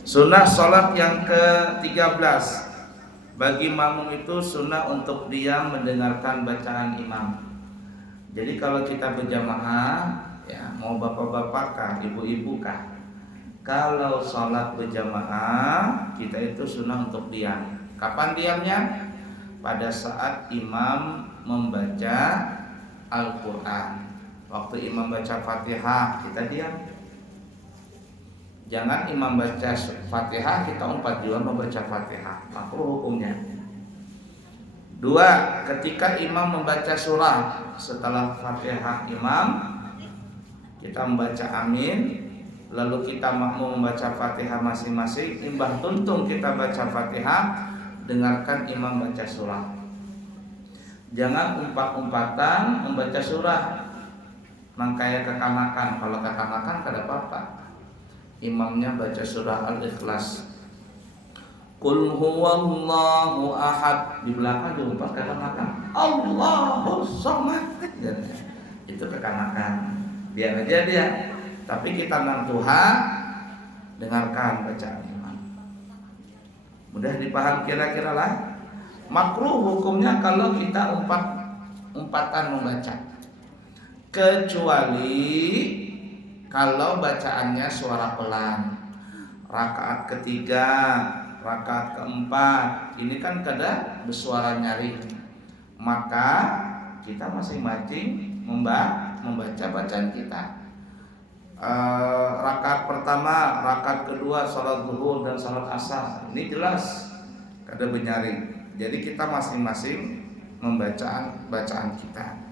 Sunnah sholat yang ke-13, bagi makmum itu sunnah untuk diam mendengarkan bacaan imam. Jadi kalau kita berjamaah, ya mau bapak-bapak kah, ibu-ibu kah, kalau sholat berjamaah kita itu sunnah untuk diam. Kapan diamnya? Pada saat imam membaca Al-Quran. Waktu imam baca Fatihah kita diam. Jangan imam baca Fatihah kita umpat juga membaca Fatihah. Makruh hukumnya. 2. Ketika imam membaca surah, setelah Fatihah imam kita membaca amin, lalu kita makmum membaca Fatihah masing-masing. Imbah tuntung kita baca Fatihah, dengarkan imam baca surah. Jangan umpat-umpatan membaca surah, mangkaya kekanakan. Kalau kekanakan kada apa-apa. Imamnya baca surah Al-Ikhlas, Qul huwallahu ahad, di belakang diumpat kekanakan, Allahu somad, itu kekanakan. Biar aja dia, tapi kita nang Tuhan, dengarkan bacaan imam. Mudah dipaham kira-kira lah. Makruh hukumnya kalau kita umpatan membaca, kecuali kalau bacaannya suara pelan. Rakaat ketiga, rakaat keempat, ini kan kada bersuara nyaring, maka kita masing-masing membaca bacaan kita. Rakaat pertama, rakaat kedua, salat zuhur dan salat asar, ini jelas kada benyaring. Jadi kita masing-masing membaca bacaan kita.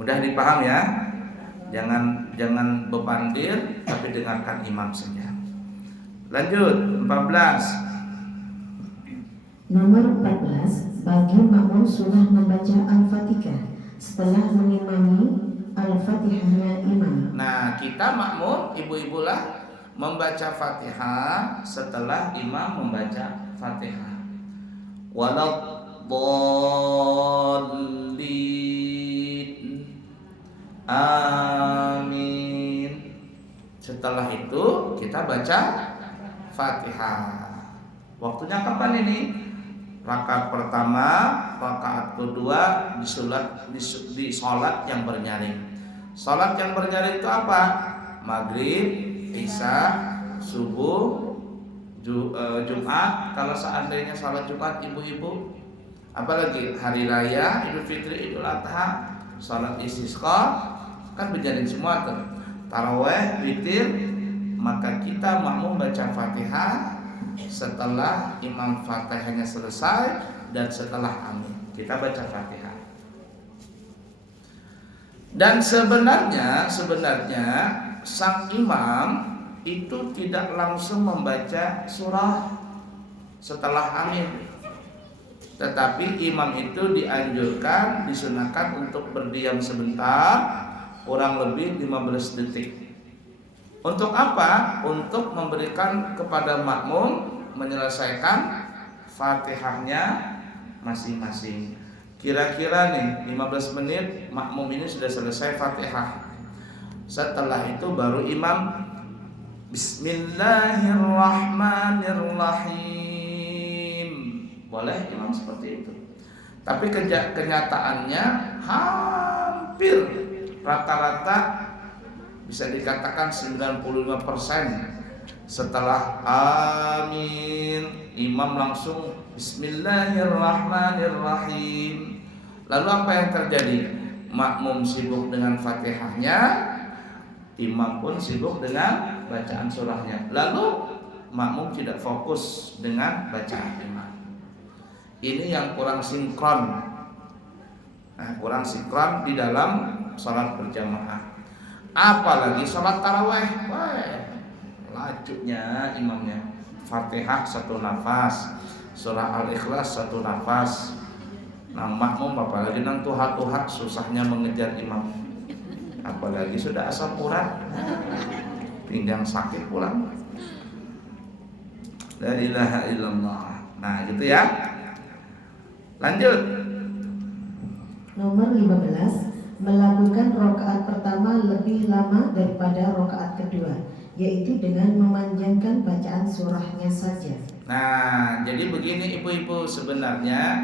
Mudah dipaham ya. Jangan bebandir, tapi dengarkan imam saja. Lanjut 14. Nomor 14, bagi makmum sunnah membaca Al-Fatihah setelah mengimami Al-Fatihahnya imam. Nah, kita makmum, ibu-ibu lah, membaca Fatihah setelah imam membaca Fatihah. Waladdallin, amin. Setelah itu kita baca Fatihah. Waktunya kapan ini? Rakaat pertama, rakaat kedua di sholat yang bernyaring. Sholat yang bernyaring itu apa? Maghrib, Isya, subuh, Jumat. Kalau seandainya sholat Jumat ibu-ibu, apalagi hari raya, Idul Fitri, Idul Adha, sholat istisqa, kan berjalan semua tuh. Taraweh, witir, maka kita makmum baca Fatihah setelah imam Fatihahnya selesai dan setelah amin kita baca Fatihah. Dan sebenarnya sang imam itu tidak langsung membaca surah setelah amin, tetapi imam itu dianjurkan, disunahkan untuk berdiam sebentar, kurang lebih 15 detik. Untuk apa? Untuk memberikan kepada makmum menyelesaikan Fatihahnya masing-masing. Kira-kira nih 15 menit makmum ini sudah selesai Fatihah. Setelah itu baru imam Bismillahirrahmanirrahim. Boleh imam seperti itu. Tapi kenyataannya hampir rata-rata bisa dikatakan 95% setelah amin imam langsung Bismillahirrahmanirrahim. Lalu apa yang terjadi? Makmum sibuk dengan Fatihahnya, imam pun sibuk dengan bacaan surahnya. Lalu makmum tidak fokus dengan bacaan imam. Ini yang kurang sinkron. Kurang sinkron di dalam salat berjamaah. Apalagi sholat taraweh, lajunya imamnya Fatihah satu nafas, surah Al-Ikhlas satu nafas. Nang makmum apalagi nang tuha-tuha susahnya mengejar imam. Apalagi sudah asam urat, pinggang sakit pulang. La ilaha illallah. Nah gitu ya. Lanjut. Nomor 15, melakukan rakaat pertama lebih lama daripada rakaat kedua. yaitu dengan memanjangkan bacaan surahnya saja. Nah, jadi begini ibu-ibu, sebenarnya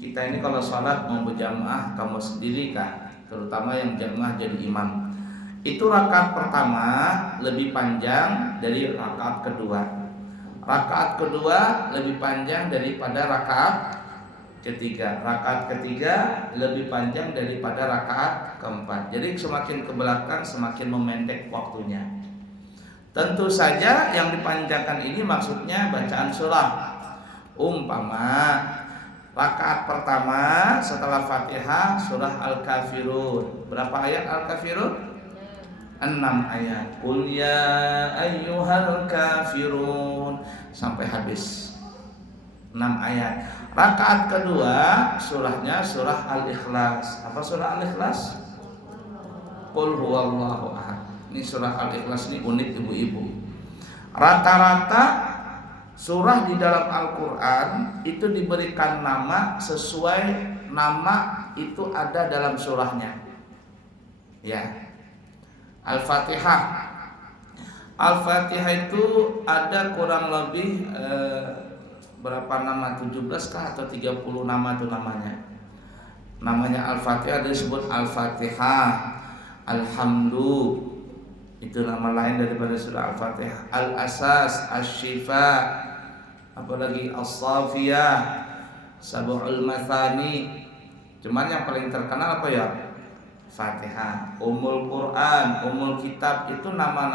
kita ini kalau sholat mau berjamaah kamu sendiri kah, terutama yang jamaah jadi imam, itu rakaat pertama lebih panjang dari rakaat kedua. Rakaat kedua lebih panjang daripada rakaat ketiga. Rakaat ketiga lebih panjang daripada rakaat keempat. Jadi semakin ke belakang semakin memendek waktunya. Tentu saja yang dipanjangkan ini maksudnya bacaan surah. Umpama rakaat pertama setelah Fatihah surah Al-Kafirun. Berapa ayat Al-Kafirun? 6 ayat. Qul ya ayyuhal kafirun sampai habis 6 ayat. Rakaat kedua surahnya surah Al-Ikhlas. Apa surah Al-Ikhlas? Qul huwallahu ahad. Ini surah Al-Ikhlas ini unik ibu-ibu. Rata-rata surah di dalam Al-Quran itu diberikan nama sesuai nama itu ada dalam surahnya. Ya. Al-Fatihah. Al-Fatihah itu ada kurang lebih berapa nama? 17 kah atau 30 nama itu namanya. Namanya Al-Fatihah disebut Al-Fatihah, Alhamdu, itu nama lain daripada surah Al-Fatihah. Al-Asas, Asy-Syifa, apalagi As-Safiyah, Sab'ul Mathani. Cuman yang paling terkenal apa ya? Fatihah. Ummul Quran, Ummul Kitab itu nama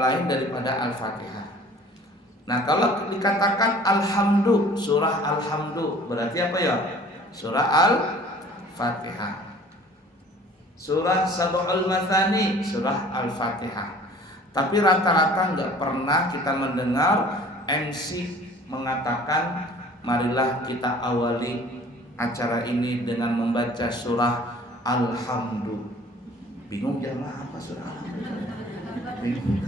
lain daripada Al-Fatihah. Nah, kalau dikatakan Alhamdu, surah Alhamdu, berarti apa ya? Surah Al-Fatihah. Surah Sab'ul Mathani, surah Al-Fatihah. Tapi rata-rata nggak pernah kita mendengar MC mengatakan marilah kita awali acara ini dengan membaca surah Alhamdu. Bingung jamaah apa surah Alhamdu? Bingung.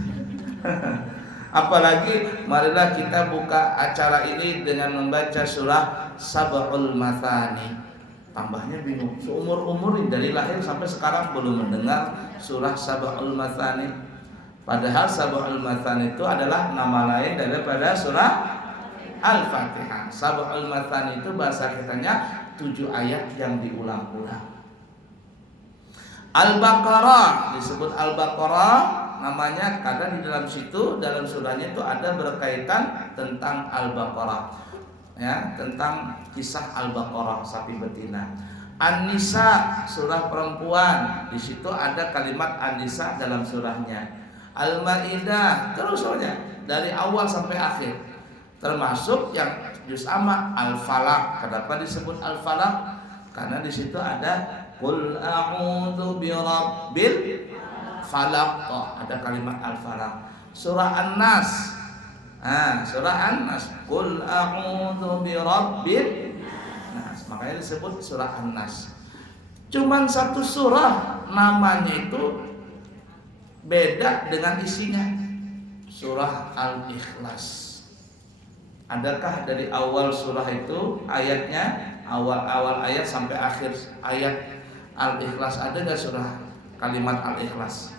Apalagi marilah kita buka acara ini dengan membaca surah Sab'ul Mathani. Tambahnya bingung. Seumur-umur dari lahir sampai sekarang belum mendengar surah Sab'ul Mathani. Padahal Sab'ul Mathani itu adalah nama lain daripada surah Al-Fatihah. Sab'ul Mathani itu bahasa kitanya 7 ayat yang diulang-ulang. Al-Baqarah disebut Al-Baqarah namanya karena di dalam situ, dalam surahnya itu ada berkaitan tentang Al-Baqarah, ya, tentang kisah Al-Baqarah sapi betina. An-Nisa surah perempuan, di situ ada kalimat An-Nisa dalam surahnya. Al-Maidah terus saja dari awal sampai akhir, termasuk yang juz amma Al-Falaq. Kenapa disebut Al-Falaq? Karena di situ ada Qul a'udzu birabbil falaq. Oh, ada kalimat Al-Falaq. Surah An-Nas. Surah An-Nas. Qul a'udzu birabbil nas. Makanya disebut surah An-Nas. Cuman satu surah namanya itu beda dengan isinya. Surah Al-Ikhlas. Adakah dari awal surah itu ayatnya, awal ayat sampai akhir ayat Al-Ikhlas, ada gak surah kalimat Al-Ikhlas?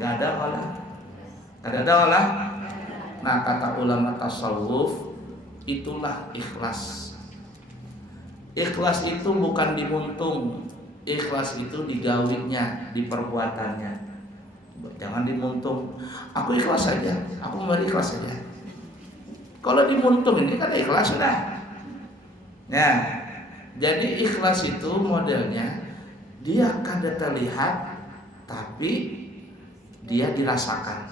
Gak ada malah. Gak ada malah. Nah, kata ulama tasawuf, itulah ikhlas. Ikhlas itu bukan dimuntung, ikhlas itu digawinya, di perbuatannya. Jangan dimuntung. Aku ikhlas saja, aku memberi ikhlas saja. Kalau dimuntung ini kan ikhlas sudah. Nah, jadi ikhlas itu modelnya dia kada terlihat tapi dia dirasakan.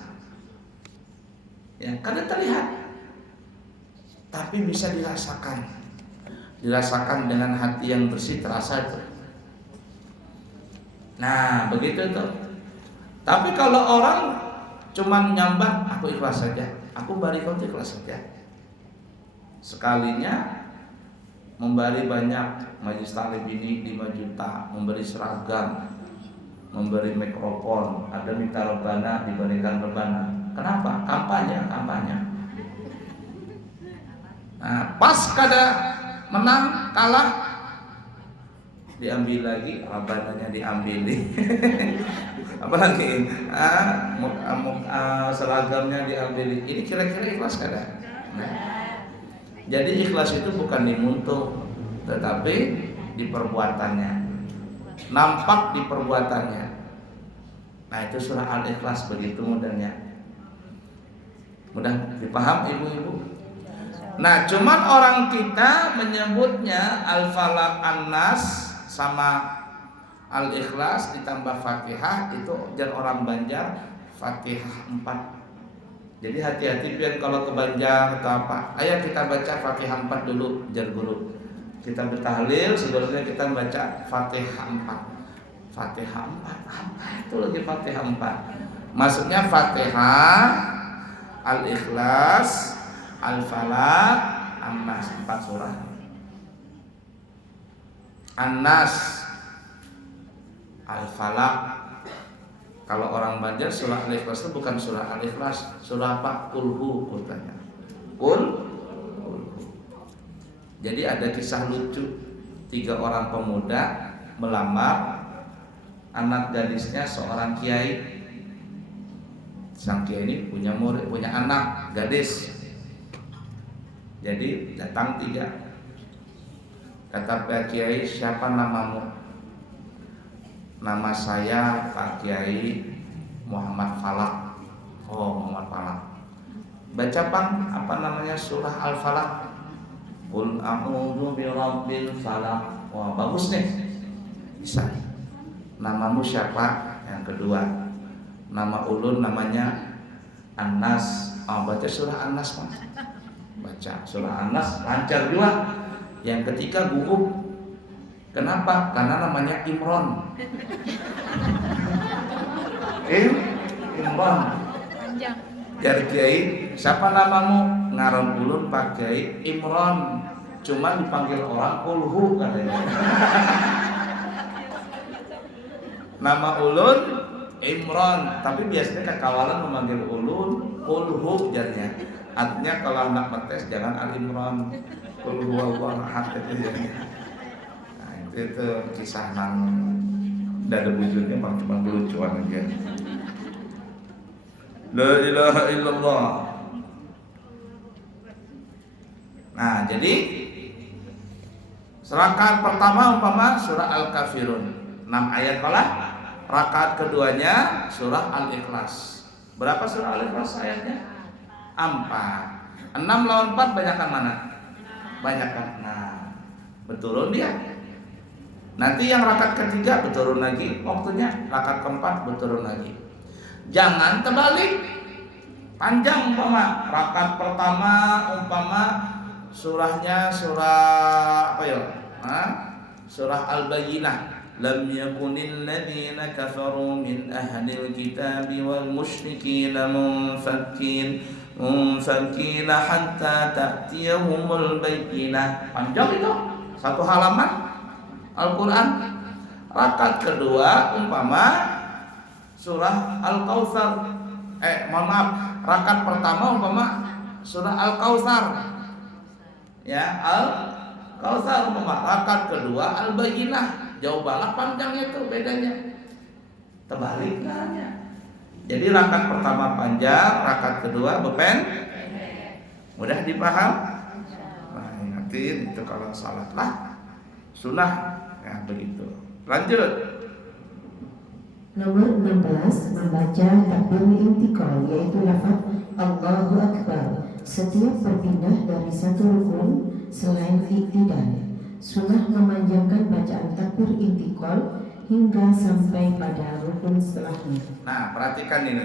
Ya, kada terlihat tapi bisa dirasakan. Dirasakan dengan hati yang bersih, terasa itu. Nah, begitu tuh. Tapi kalau orang cuman nyambat, aku ikhlas saja, aku bari kau ikhlas saja. Sekalinya memberi banyak, majelis taklim ini 5 juta, memberi seragam, memberi mikrofon, ada minta rebana, diberikan rebana. Kenapa? Kampanye. Nah, pas kada menang, kalah, diambil lagi, rabananya diambil. Apalagi seragamnya diambil. Ini kira-kira ikhlas kada? Nah, jadi ikhlas itu bukan di muntung, tetapi di perbuatannya, nampak di perbuatannya. Nah itu surah Al-Ikhlas, begitu mudahnya. Mudah dipaham ibu-ibu? Nah cuman orang kita menyebutnya Al-Falaq, An-Nas sama Al-Ikhlas ditambah Fatihah, itu jar orang Banjar Fatihah 4. Jadi hati-hati pian kalau ke Banjar atau apa. Ayo kita baca Fatihah 4 dulu, jar guru. Kita bertahlil sebelumnya kita baca Fatihah 4. Fatihah 4 apa itu lagi Fatihah 4? Maksudnya Fatihah, Al-Ikhlas, Al-Falaq, An-Nas, 4 surah. An-Nas, Al-Falaq. Kalau orang Banjar surah Al-Ikhlas itu bukan surah Al-Ikhlas, surah apa? Kulhu katanya. Kulhu. Jadi ada kisah lucu, 3 orang pemuda melamar anak gadisnya seorang kiai. Sang kiai ini punya murid, punya anak gadis. Jadi datang 3. Kata Pak Kiai, siapa namamu? Nama saya Pak Kiai Muhammad Falaq. Oh, Muhammad Falaq. Baca Bang, apa namanya surah Al-Falaq? Qul a'udzu birabbil falaq. Wah, bagus nih. Bisa. Namamu siapa? Yang kedua, nama ulun namanya An-Nas. Oh, baca surah An-Nas, Bang. Baca surah An-Nas lancar juga. Yang ketiga gugup. Kenapa? Karena namanya Imron. Imron. Jadi Kiai, siapa namamu? Ngaran ulun Pak Kiai Imron. Cuma dipanggil orang Kulhu katanya. Nama ulun Imron, tapi biasanya kekawalan memanggil ulun Kulhu jadinya. Artinya kalau anak metes jangan Al Imron. Kulhu Wallahu ahad katanya. Itu kisah nang dada bujurnya cuma lucuan aja. La ilaha illallah. Nah jadi rakaat pertama umpama surah Al-Kafirun 6 ayat kalah. Rakaat keduanya surah Al-Ikhlas. Berapa surah Al-Ikhlas ayatnya? 4. 6 lawan 4 banyakan mana? Banyakan. Nah beturun dia. Nanti yang rakaat ketiga berturun lagi waktunya, rakaat keempat berturun lagi. Jangan terbalik, panjang umpama rakaat pertama umpama surahnya surah apa ya? Surah Al-Bayyinah. Lam yakunil ladzina kafaru min ahlil kitabi wal musyrikina munfakkina hatta ta'tiyahumul bayyinah. Panjang itu, 1 halaman Al-Quran. Rakaat kedua umpama surah Al-Kautsar. Mohon maaf, rakaat pertama umpama surah Al-Kautsar. Ya, Al-Kautsar umpama. Rakaat kedua Al-Bayyinah. Jauh banget panjangnya itu bedanya. Terbalik hanya. Jadi rakaat pertama panjang, rakaat kedua bepen. Mudah dipaham? Nah, ingatin itu kalau salat lah sunnah. Ya begitu. Lanjut. Nomor 16 membaca takbir intikal, yaitu lafaz Allahu Akbar setiap berpindah dari satu rukun selain iktidal. Sunnah memanjangkan bacaan takbir intikal hingga sampai pada rukun setelahnya. Nah perhatikan ini.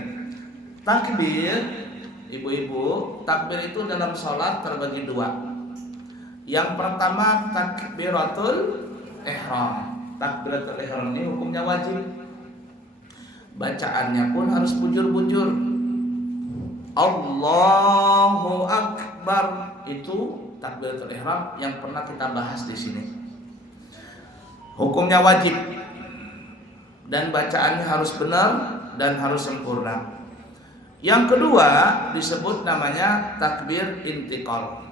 Takbir, ibu-ibu, takbir itu dalam sholat terbagi 2. Yang pertama takbiratul ihram. Takbiratul ihram ini hukumnya wajib. Bacaannya pun harus bujur-bujur. Allahu Akbar itu takbiratul ihram yang pernah kita bahas di sini. Hukumnya wajib dan bacaannya harus benar dan harus sempurna. Yang kedua disebut namanya takbir intiqal.